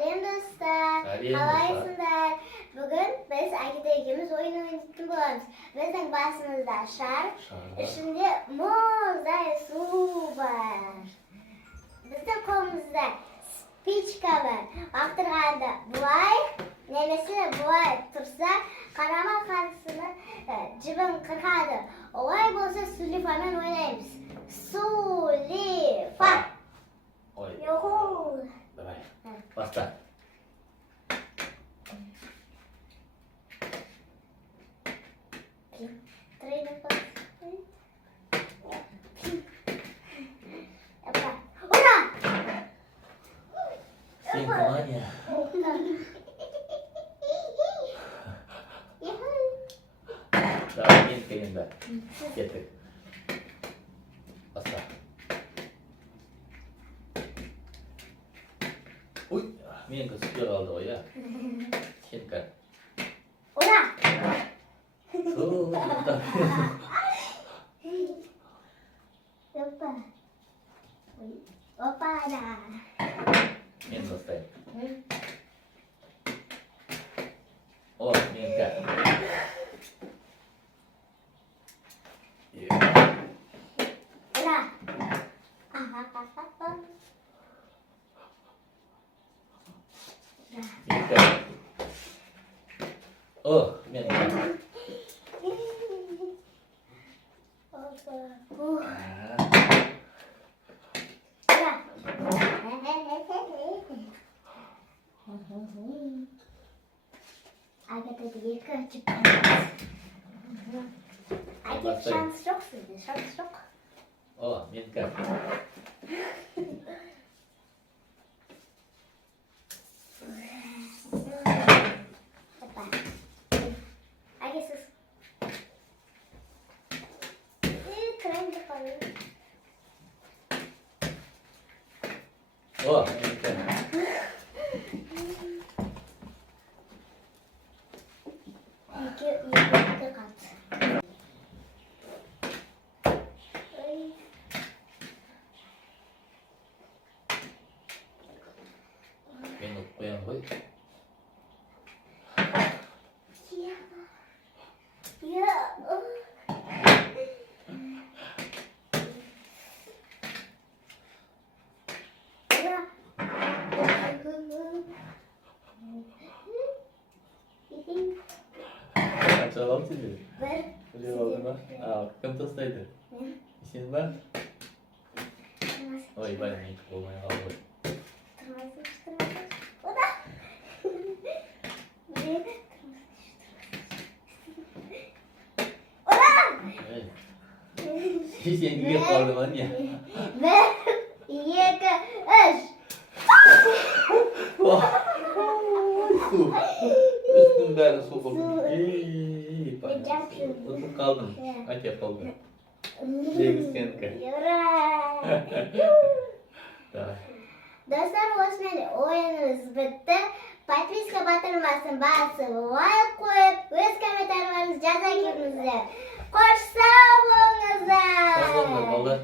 Сәлем достар. Қалайсыңдар? Бүгін біз әкетай ойын ойнайтын боламыз. Біздің басымызда шар, ішінде мұздай су бар. Біздің қолымызда спичка бар. Лақтырғанда бұлай, немесе бұлай тұрса, қарама-қарсыны жібін қырқады. Олай болса сулифамен ойнаймыз. Сулифа. Ой. Йоху. Давай. Баста. Ура! Всем внимание. Давай, мен келемін. Кеттік. Баста. Ой, менікі сүте қалды ғой, иә? Сенікі. Ура! Опа. Опа-да. Мен бастайын. О, менікі. Ура! Менікі. О, менікі. Әкетай екі жібін. Әкет шанс жоқ сізде, шанс жоқ. О, менікі. Әкесіз. Крайымды қалай. О, менікі. Екі қат. Мен ұлып қоям ғой. Қанша алам сендер? Бір. Біле қалды ма? Кім тастайды? Сен ба? Ой, бай, менікі болмай қалды ғой. Ода. Ода! Сен келіп қалды ма не? Бір, екі, үш. Үстің бәрі су болды. Ұтып қалдым. Әкеп қалдым. Сегіз сенікі. Ура! Давай. Достар, осымен ойынымыз бітті. Подписка батырмасын басып, лайк қойып, өз комментарийлеріңізді жаза келіңіздер. Қош сау болыңыздар! Сау болыңыздар, балдар.